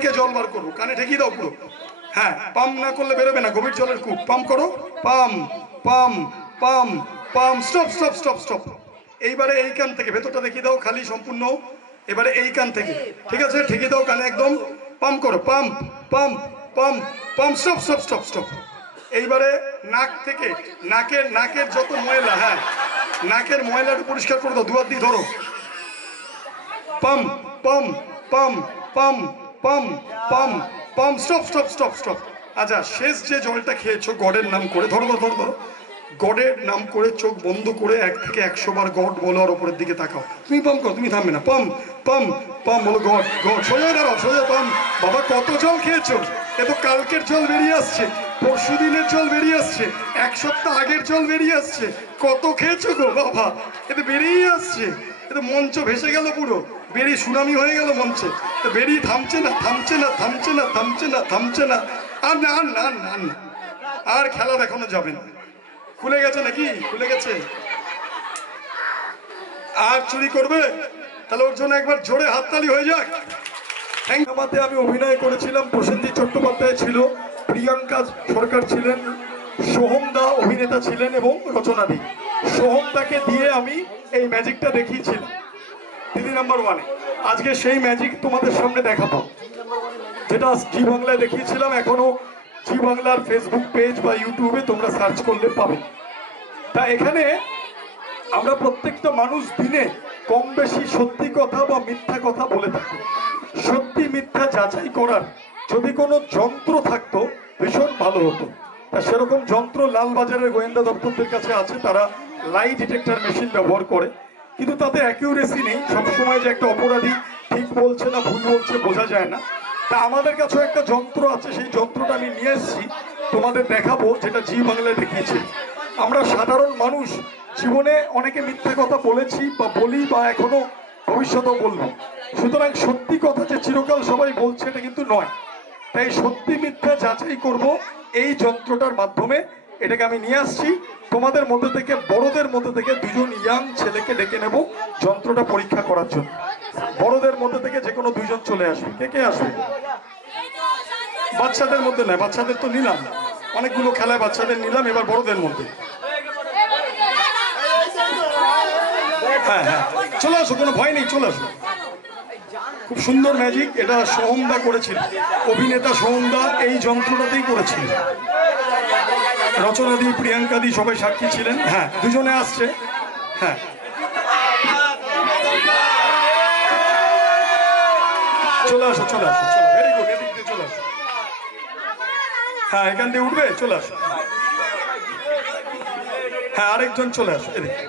থেকে জল বার করবো, কানে ঠেকিয়ে দাও পুরো। হ্যাঁ, পাম্প না করলে বেরোবে না, গভীর জলের কূপ। পাম্প করো, পাম পাম পাম পাম, স্টপ স্টপ স্টপ স্টপ। এইবারে এই কান থেকে ভেতরটা দেখিয়ে দাও খালি সম্পূর্ণ। এবারে এই কান থেকে, ঠিক আছে, ঠেকিয়ে দাও কানে একদম। পাম্প করো, pump pump pump pump, stop stop stop stop. এইবারে নাক থেকে, নাকের নাকের যত ময়লা, হ্যাঁ নাকের ময়লাটা পরিষ্কার করে দাও, দুয়ার দিয়ে ধরো। পাম পাম পাম পাম পাম পাম পাম, স্টপ স্টপ স্টপ স্টপ। আচ্ছা, শেষ যে জলটা খেয়েছো গডের নাম করে, ধরো ধরো ধরো ধরো, গডের নাম করে চোখ বন্ধ করে 1 থেকে 100 বার গড বলো, আর ওপরের দিকে তাকাও। তুমি পাম করো, তুমি থামবে না। পাম পাম পাম বলো, গড গড। সোজা দাঁড়াও, সোজা। পাম। বাবা কত জল খেয়েছো? এ তো কালকের জল বেরিয়ে আসছে, পরশু দিনের জল বেরিয়ে আসছে, 1 সপ্তাহ আগের জল বেরিয়ে আসছে। কত খেয়েছো গো বাবা, এ তো বেরিয়ে আসছে। এ তো মঞ্চ ভেসে গেল পুরো, বেরিয়ে সুনামি হয়ে গেল মঞ্চে। তো বেরিয়ে থামছে না, থামছে না, থামছে না, থামছে না, থামছে না। আর না না না না, আর খেলা দেখানো যাবে না। খুলে গেছে নাকি? খুলে গেছে। আর চুরি করবে? তাহলে ওর জন্য একবার জোরে হাততালি হয়ে যাক। আমাতে আমি অভিনয় করেছিলাম, প্রসেনজিৎ চট্টোপাধ্যায় ছিল, প্রিয়াঙ্কা সরকার ছিলেন, সোহমদা অভিনেতা ছিলেন এবং রচনাদি। সোহমদাকে দিয়ে আমি এই ম্যাজিকটা দেখিয়েছিলাম দিদি নাম্বার 1-এ। আজকে সেই ম্যাজিক তোমাদের সামনে দেখাবো, যেটা জি বাংলায় দেখিয়েছিলাম। এখনো জি বাংলার ফেসবুক পেজ বা ইউটিউবে তোমরা সার্চ করলে পাবে। তা এখানে আমরা প্রত্যেকটা মানুষ দিনে কম বেশি সত্যি কথা বা মিথ্যা কথা বলে থাকি। সত্যি মিথ্যা যাচাই করার যদি কোনো যন্ত্র থাকতো ভীষণ ভালো হতো। তা সেরকম যন্ত্র লালবাজারের গোয়েন্দা দপ্তরদের কাছে আছে, তারা লাই ডিটেক্টর মেশিন ব্যবহার করে, কিন্তু তাতে অ্যাকিউরেসি নেই। সবসময় যে একটা অপরাধী ঠিক বলছে না ভুল বলছে বোঝা যায় না। তা আমাদের কাছেও একটা যন্ত্র আছে, সেই যন্ত্রটা আমি নিয়ে এসেছি, তোমাদের দেখাবো, যেটা জি বাংলায় দেখিয়েছি। আমরা সাধারণ মানুষ জীবনে অনেকে মিথ্যে কথা বলেছি বা বলি, বা এখনো ভবিষ্যতেও বলবো। সুতরাং সত্যি কথা যে চিরকাল সবাই বলছে এটা কিন্তু নয়। তাই সত্যি মিথ্যা যাচাই করব এই যন্ত্রটার মাধ্যমে। এটাকে আমি নিয়ে আসছি, তোমাদের মধ্যে থেকে, বড়দের মধ্যে থেকে 2জন ইয়াং ছেলেকে ডেকে নেব যন্ত্রটা পরীক্ষা করার জন্য। বড়দের মধ্যে থেকে যে কোনো 2জন চলে আসবে। কে কে আসবে? বাচ্চাদের মধ্যে নয়, বাচ্চাদের তো নিলাম, অনেকগুলো খেলায় বাচ্চাদের নিলাম, এবার বড়দের মধ্যে। হ্যাঁ হ্যাঁ, চলে আসো, কোনো ভয় নেই, চলে আসো। খুব সুন্দর ম্যাজিক, এটা সোহমদা করেছিল, অভিনেতা সোহমদা এই যন্ত্রটাতেই করেছিল। রচনাদি, প্রিয়াঙ্কাদি সবাই সাক্ষী ছিলেন। হ্যাঁ, 2জনে আসছে। হ্যাঁ, চলে আসো, চলে আসো, চলো, ভেরি গুড, এদিক দিয়ে চলে আসো। হ্যাঁ, এখান দিয়ে উঠবে, চলে আসো। হ্যাঁ, আরেকজন চলে আসো এদিকে।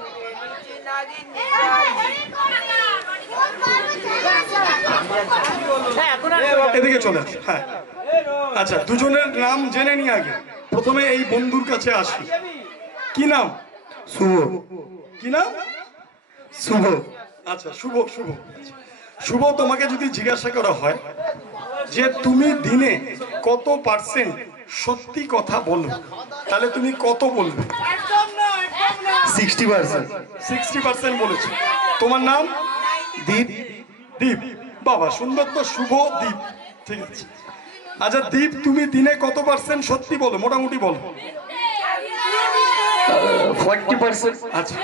এদিকে চলে আসো। হ্যাঁ, আচ্ছা, 2জনের নাম জেনে নি আগে। প্রথমে এই বন্ধুর কাছে আসি। কি নাম? শুভ। কি নাম? শুভ। আচ্ছা, শুভ। শুভ, শুভ, তোমাকে যদি জিজ্ঞাসা করা হয় যে তুমি দিনে কত % সত্যি কথা বলো, তাহলে তুমি কত বলবে? 60%। 60% বলেছো। তোমার নাম? দীপ। দীপ, বাবা সুন্দর তো, শুভ দীপ, ঠিক আছে। আচ্ছা দীপ, তুমি দিনে কত % সত্যি বলো, মোটামুটি বলো? 40%। আচ্ছা,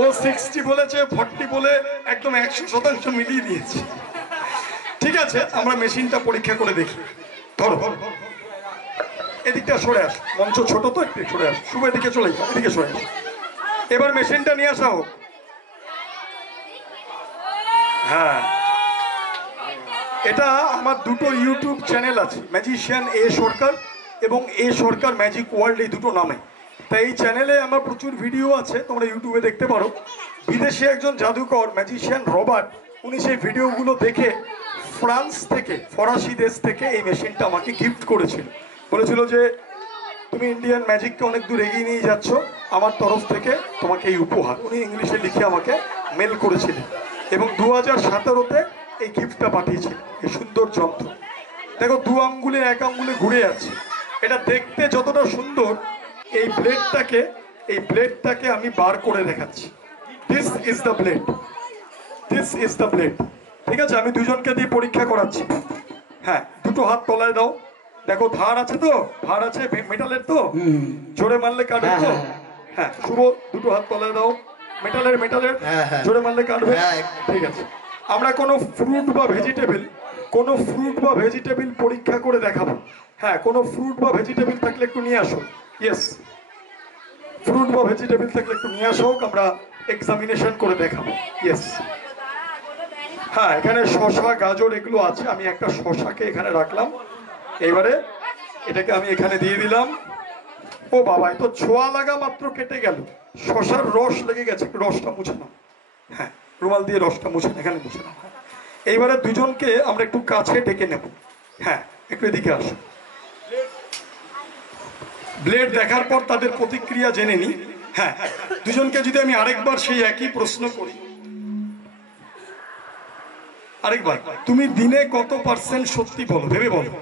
ও 60 বলেছে, 40 বলে একদম 100% মিলিয়ে দিয়েছে। ঠিক আছে, আমরা মেশিনটা পরীক্ষা করে দেখি। ধরো, এদিকটা সরে আস, মঞ্চ ছোট তো, একটু সরে আস। শুভ এদিকে চলে যাও, এদিকে সরে আস। এবার মেশিনটা নিয়ে আসা হোক। হ্যাঁ, এটা আমার 2টো ইউটিউব চ্যানেল আছে, ম্যাজিশিয়ান এ সরকার এবং এ সরকার ম্যাজিক ওয়ার্ল্ড, এই 2টো নামে। তাই এই চ্যানেলে আমার প্রচুর ভিডিও আছে, তোমরা ইউটিউবে দেখতে পারো। বিদেশি একজন জাদুকর ম্যাজিশিয়ান রবার্ট, উনি সেই ভিডিওগুলো দেখে ফ্রান্স থেকে, ফরাসি দেশ থেকে এই মেশিনটা আমাকে গিফট করেছিল। বলেছিল যে তুমি ইন্ডিয়ান ম্যাজিককে অনেক দূর এগিয়ে নিয়ে যাচ্ছ, আমার তরফ থেকে তোমাকে এই উপহার। উনি ইংলিশে লিখে আমাকে মেল করেছিলেন এবং 2017-তে এই গিফটটা পাঠিয়েছিল, এই সুন্দর যন্ত্র। দেখো, 2 আঙ্গুলে 1 আঙ্গুলে ঘুরে আছে। এটা দেখতে যতটা সুন্দর, এই ব্লেডটাকে আমি বার করে দেখাচ্ছি। This is the blade, this is the blade. ঠিক আছে, আমি 2জনকে দিয়ে পরীক্ষা করাচ্ছি। হ্যাঁ, দুটো হাত তলায় দাও। দেখো ধার আছে তো, ধার আছে মেটালের তো, জোরে মারলে কাটবে তো। হ্যাঁ, শুভ দুটো হাত তলায় দাও। মেটালের হ্যাঁ, হ্যাঁ। জোরে মারলে কাটবে। হ্যাঁ। ঠিক আছে, আমরা কোনো ফ্রুট বা ভেজিটেবল পরীক্ষা করে দেখাবো। হ্যাঁ, কোনো ফ্রুট বা ভেজিটেবল থাকলে একটু নিয়ে আসো। ইয়েস, ফ্রুট বা ভেজিটেবল থাকলে একটু নিয়ে আসো, আমরা এক্সামিনেশন করে দেখাবো। ইয়েস, হ্যাঁ, এখানে শসা গাজর এগুলো আছে। আমি একটা শসাকে এখানে রাখলাম, এবারে এটাকে আমি এখানে দিয়ে দিলাম। ও বাবা, এ তো ছোঁয়া লাগা মাত্র কেটে গেল, শসার রস লেগে গেছে, একটু রসটা মুছে নাও। হ্যাঁ, রুমাল দিয়ে রসটা মুছে নাও, এখানে মুছে নাও। এইবারে দুজনকে আমরা একটু কাছে ডেকে নেব। হ্যাঁ, একটু এদিকে আসো। ব্লেড দেখার পর তাদের প্রতিক্রিয়া জেনে নি। হ্যাঁ, দুজনকে যদি আমি আরেকবার সেই একই প্রশ্ন করি, আরেকবার, তুমি দিনে কত পার্সেন্ট সত্যি বলো, ভেবে বলো।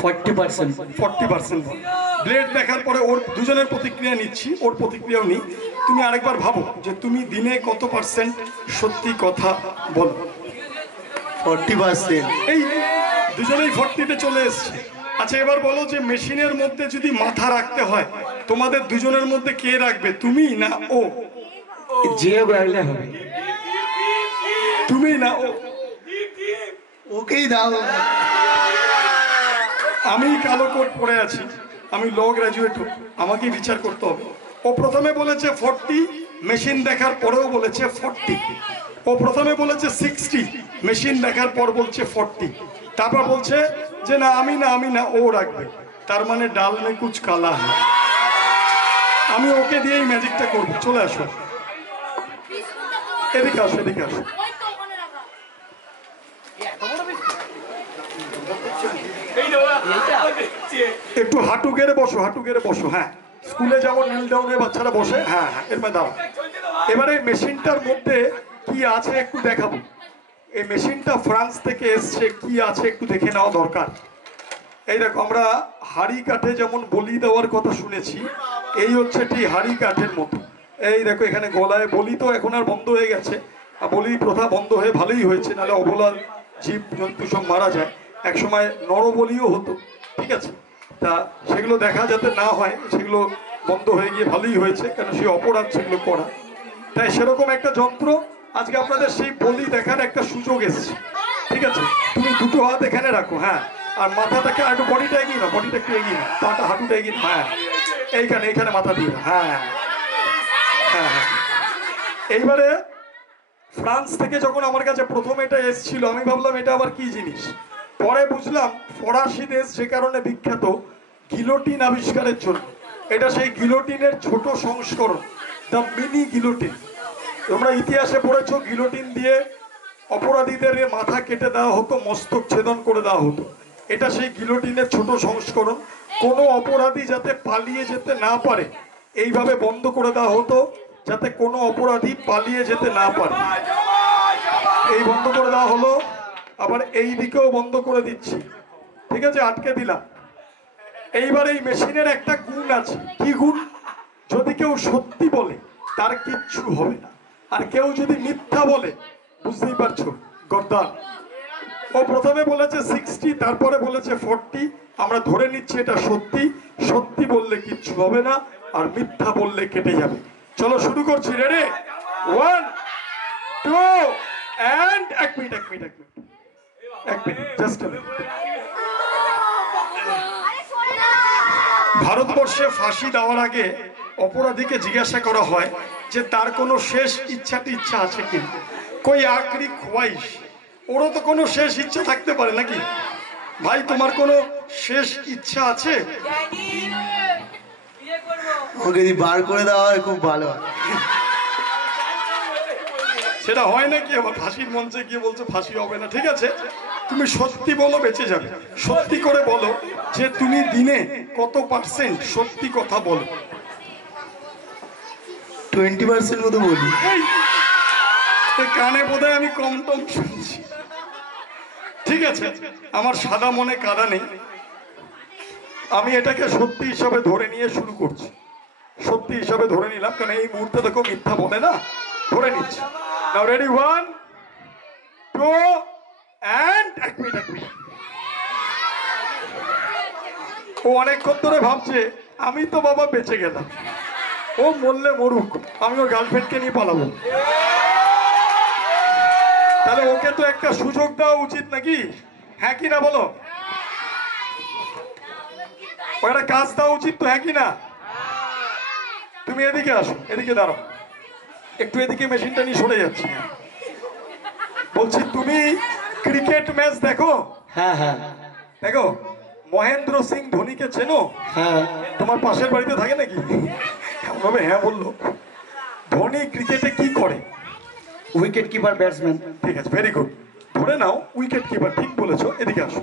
40%। 40% বলো। ব্লেড দেখার পরে ওর দুজনের প্রতিক্রিয়া নিচ্ছি, ওর প্রতিক্রিয়াও নি। তুমি আরেকবার ভাবো যে তুমি দিনে কত পার্সেন্ট সত্যি কথা বলো। 40%। এই দুজনেই 40-তে চলে এসছে। আচ্ছা, এবার বলো যে মেশিনের মধ্যে যদি মাথা রাখতে হয়, তোমাদের দুজনের মধ্যে কে রাখবে, তুমি না ও? যে রাখলে হবে। তুমি না ও? ওকেই দাও। আমি কালো কোট পরে আছি, আমি ল গ্রাজুয়েট, আমাকেই বিচার করতে হবে। ও প্রথমে বলেছে 40, মেশিন দেখার পরেও বলেছে 40। ও প্রথমে বলেছে 60, মেশিন দেখার পর বলছে 40। তারপর বলছে যে না আমি না ও রাখবে। তার মানে ডাল মে কুচ কালা है। আমি ওকে দিয়েই ম্যাজিকটা করবো। চলে আসো, এদিকে আসো, এদিকে আসো। একটু হাঁটু গেড়ে বসো, হাঁটু গেড়ে বসো। হ্যাঁ, স্কুলে যেমন নীল ডাউনে বাচ্চারা বসে, হ্যাঁ হ্যাঁ, এর মধ্যে দাঁড়াও। এবারে মেশিনটার মধ্যে কি আছে একটু দেখাবো। এই মেশিনটা ফ্রান্স থেকে এসছে, কি আছে একটু দেখে নেওয়া দরকার। এই দেখো, আমরা হাড়ি কাঠে যেমন বলি দেওয়ার কথা শুনেছি, এই হচ্ছে ঠিক হাড়ি কাঠের মতো। এই দেখো, এখানে গলায় বলি তো এখন আর বন্ধ হয়ে গেছে, বলি প্রথা বন্ধ হয়ে ভালোই হয়েছে, নাহলে অবলার জীব জন্তু সব মারা যায়। একসময় নরবলিও হতো, ঠিক আছে, তা সেগুলো দেখা যাতে না হয়, সেগুলো বন্ধ হয়ে গিয়ে ভালোই হয়েছে, কেন সেই অপরাধ সেগুলো করা। তাই সেরকম একটা যন্ত্র আজকে আপনাদের সেই বলি দেখার একটা সুযোগ এসছে। ঠিক আছে, তুমি দুটো হাত এখানে রাখো। হ্যাঁ, আর মাথাটাকে আর একটু বডিটা এগিয়ে না, বডিটা একটু এগিয়ে না, পাটা হাঁটুটা এগিয়ে। হ্যাঁ, এইখানে মাথা দিয়ে। হ্যাঁ হ্যাঁ হ্যাঁ। এইবারে ফ্রান্স থেকে যখন আমার কাছে প্রথম এটা এসেছিল, আমি ভাবলাম এটা আবার কি জিনিস। পরে বুঝলাম ফরাসি দেশ যে কারণে বিখ্যাত গিলোটিন আবিষ্কারের জন্য। এটা সেই গিলোটিনের ছোট সংস্করণ, দ্য মিনি গিলোটিন। তোমরা ইতিহাসে পড়েছো, গিলোটিন দিয়ে অপরাধীদের মাথা কেটে দেওয়া হতো, মস্তক ছেদন করে দেওয়া হতো। এটা সেই গিলোটিনের ছোট সংস্করণ। কোনো অপরাধী যাতে পালিয়ে যেতে না পারে, এইভাবে বন্ধ করে দেওয়া হতো, যাতে কোনো অপরাধী পালিয়ে যেতে না পারে। এই বন্ধ করে দেওয়া হলো, আবার এই দিকেও বন্ধ করে দিচ্ছি। ঠিক আছে, আটকে দিলাম। এইবার এই মেশিনের একটা গুণ আছে। কি গুণ? যদি কেউ সত্যি বলে তার কিচ্ছু হবে না, আর কেউ যদি মিথ্যা বলে, বুঝতেই পারছো, গর্দান। ও প্রথমে বলেছে 60, তারপরে বলেছে 40। আমরা ধরে নিচ্ছি এটা সত্যি। সত্যি বললে কিচ্ছু হবে না, আর মিথ্যা বললে কেটে যাবে। চলো শুরু করছি। রেডি? 1 2 and এক মিনিট জাস্ট a minute। ভারতবর্ষে ফাঁসি দেওয়ার আগে অপরাধীকে জিজ্ঞাসা করা হয় যে তার কোনো শেষ ইচ্ছা আছে কি, কই আখরি খোয়াইশ। ওরও তো কোনো শেষ ইচ্ছা থাকতে পারে নাকি? ভাই, তোমার কোনো শেষ ইচ্ছা আছে? ওকে যদি বার করে দেওয়া হয় খুব ভালো হয়। সেটা হয় নাকি? আবার ফাঁসির মঞ্চে গিয়ে বলছে ফাঁসি হবে না। ঠিক আছে, তুমি সত্যি বলো, বেঁচে যাবে। সত্যি করে বলো যে তুমি দিনে কত পার্সেন্ট সত্যি কথা বলো। 20% মতো বলি। এই কানে বোধহয় আমি কম টম শুনছি। ঠিক আছে, আমার সাদা মনে কাদা নেই। আমি এটাকে সত্যি হিসাবে ধরে নিয়ে শুরু করছি। সত্যি হিসাবে ধরে নিলাম, কারণ এই মুহূর্তে দেখো মিথ্যা বলে না, ধরে নিচ্ছি। নাও রেডি? 1 2 and এক মিনিট ও অনেকক্ষণ ধরে ভাবছে আমি তো বাবা বেঁচে গেলাম, ও মরলে মরুক, আমি ওর গার্লফ্রেন্ডকে নিয়ে পালাবো। তাহলে ওকে তো একটা সুযোগ দেওয়া উচিত নাকি? হ্যাঁ কি না বলো? ও একটা কাজ দেওয়া উচিত তো, হ্যাঁ কি না? তুমি এদিকে আসো, এদিকে দাঁড়াও একটু, এদিকে মেশিনটা নিয়ে সরে যাচ্ছি। বলছি তুমি ক্রিকেট ম্যাচ দেখো? হ্যাঁ হ্যাঁ দেখো, মহেন্দ্র সিং ধোনিকে চেনো? হ্যাঁ। তোমার পাশের বাড়িতে থাকে নাকি? এমনভাবে হ্যাঁ বললো। ধোনি ক্রিকেটে কি করে? Wicket keeper batsman. ঠিক আছে, ভেরি গুড। ধরে নাও উইকেট কিপার, ঠিক বলেছো, এদিকে আসো।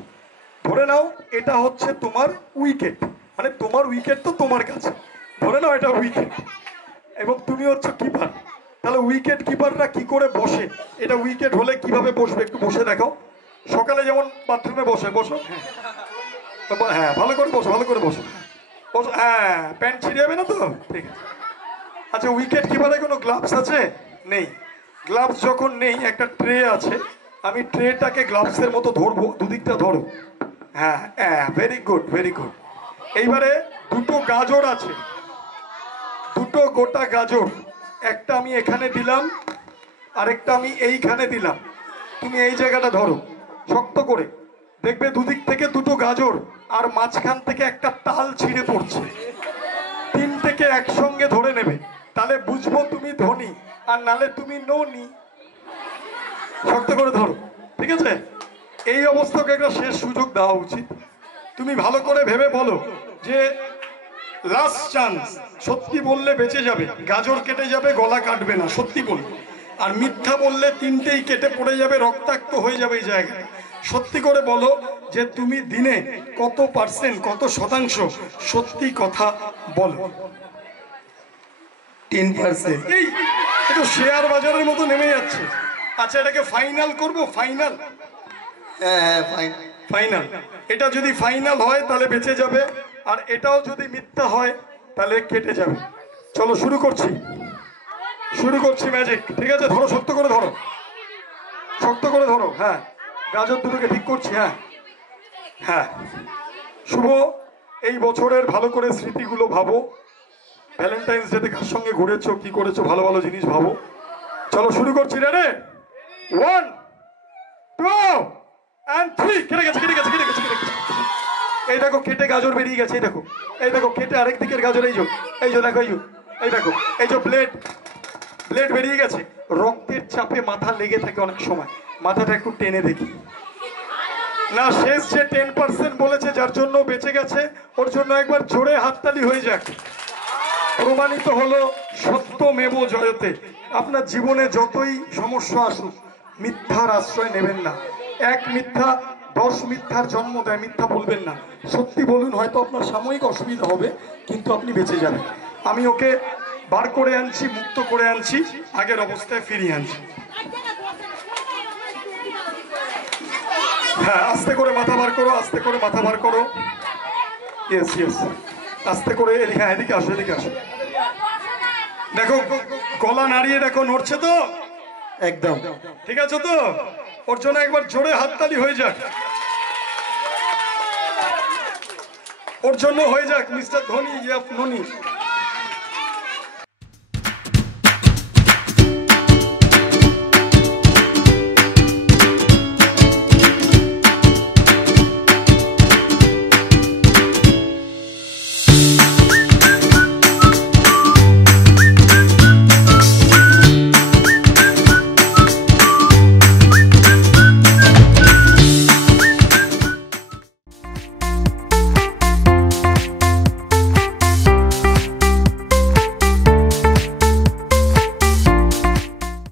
ধরে নাও এটা হচ্ছে তোমার উইকেট, মানে তোমার উইকেট তো তোমার কাছে, ধরে নাও এটা উইকেট, এবং তুমি হচ্ছে কিপার। তাহলে উইকেট কিপাররা কি করে বসে? এটা উইকেট হলে কিভাবে বসবে একটু বসে দেখাও। সকালে যেমন বাথরুমে বসে, বসো, হ্যাঁ ভালো করে বসো, ভালো করে বসো, বসো, হ্যাঁ প্যান্ট ছিঁড়ে যাবে না তো? ঠিক আছে। আচ্ছা উইকেট কিপারে কোনো গ্লাভস আছে? নেই। গ্লাভস যখন নেই, একটা ট্রে আছে, আমি ট্রেটাকে গ্লাভসের মতো ধরবো, দুদিকটা ধরো, হ্যাঁ হ্যাঁ, ভেরি গুড ভেরি গুড। এইবারে দুটো গাজর আছে, দুটো গোটা গাজর, একটা আমি এখানে দিলাম, আরেকটা আমি এইখানে দিলাম। তুমি এই জায়গাটা ধরো শক্ত করে, দেখবে দুদিক থেকে দুটো গাজর, আর মাঝখান থেকে একটা তাল ছিঁড়ে পড়ছে। তিনটেকে একসঙ্গে ধরে নেবে, তাহলে বুঝবো তুমি ধনী, আর নালে তুমি ননি। শক্ত করে ধরো, ঠিক আছে? এই অবস্থাকে একটা শেষ সুযোগ দেওয়া উচিত। তুমি ভালো করে ভেবে বলো যে লাস্ট চান্স, সত্যি বললে বেঁচে যাবে, গাজর কেটে যাবে, গলা কাটবে না, সত্যি বলবে। আর মিথ্যা বললে তিনটেই কেটে পড়ে যাবে, রক্তাক্ত হয়ে যাবে এই জায়গায়। সত্যি করে বলো যে তুমি দিনে কত পার্সেন্ট, কত শতাংশ সত্যি কথা বলো। 10%। এই এটা শেয়ার বাজারের মতো নেমে যাচ্ছে। আচ্ছা এটাকে ফাইনাল করব, ফাইনাল, হ্যাঁ হ্যাঁ ফাইন। ফাইনাল। এটা যদি ফাইনাল হয় তাহলে বেঁচে যাবে, আর এটাও যদি মিথ্যা হয় তাহলে কেটে যাবে। চলো শুরু করছি, শুরু করছি ম্যাজিক। ঠিক আছে, ধরো, শক্ত করে ধরো, শক্ত করে ধরো, হ্যাঁ গাজর দুটোকে ঠিক করছি, হ্যাঁ হ্যাঁ। শুভ এই বছরের ভালো করে স্মৃতিগুলো ভাবো, ভ্যালেন্টাইন্স ডেতে কার সঙ্গে ঘুরেছো, কি করেছো, ভালো ভালো জিনিস ভাবো। চলো শুরু করছি, রে 1 2 and 3। কেটে গেছে, কেটে গেছে, কেটে গেছে, কেটে গেছে। এই দেখো কেটে গাজর বেরিয়ে গেছে, এই দেখো, এই দেখো কেটে আরেক দিকের গাজর, এই যে, এই যে দেখো, এই দেখো, এই যে ব্লেড, ব্লেড বেরিয়ে গেছে। রক্তের চাপে মাথা লেগে থাকে অনেক সময়, মাথাটা একটু টেনে দেখি না। শেষ যে 10% বলেছে, যার জন্য বেঁচে গেছে, ওর জন্য একবার জোরে হাততালি হয়ে যাক। প্রমাণিত হলো সত্যমেব জয়তে। আপনার জীবনে যতই সমস্যা আসুক, মিথ্যার আশ্রয় নেবেন না। এক মিথ্যা 10 মিথ্যার জন্ম দেয়, মিথ্যা বলবেন না, সত্যি বলুন। হয়তো আপনার সাময়িক অসুবিধা হবে, কিন্তু আপনি বেঁচে যাবেন। আমি ওকে বার করে আনছি, মুক্ত করে আনছি, আগের অবস্থায় ফিরিয়ে আনছি। হ্যাঁ আস্তে করে মাথা বার করো, আস্তে করে মাথা বার করো, ইয়েস ইয়েস, আস্তে করে, হ্যাঁ এদিকে আসো, এদিকে আসো। দেখো গলা নাড়িয়ে দেখো, নড়ছে তো একদম ঠিক আছে তো? ওর জন্য একবার জোরে হাততালি হয়ে যাক, ওর জন্য হয়ে যাক। মিস্টার ধোনি, ননি।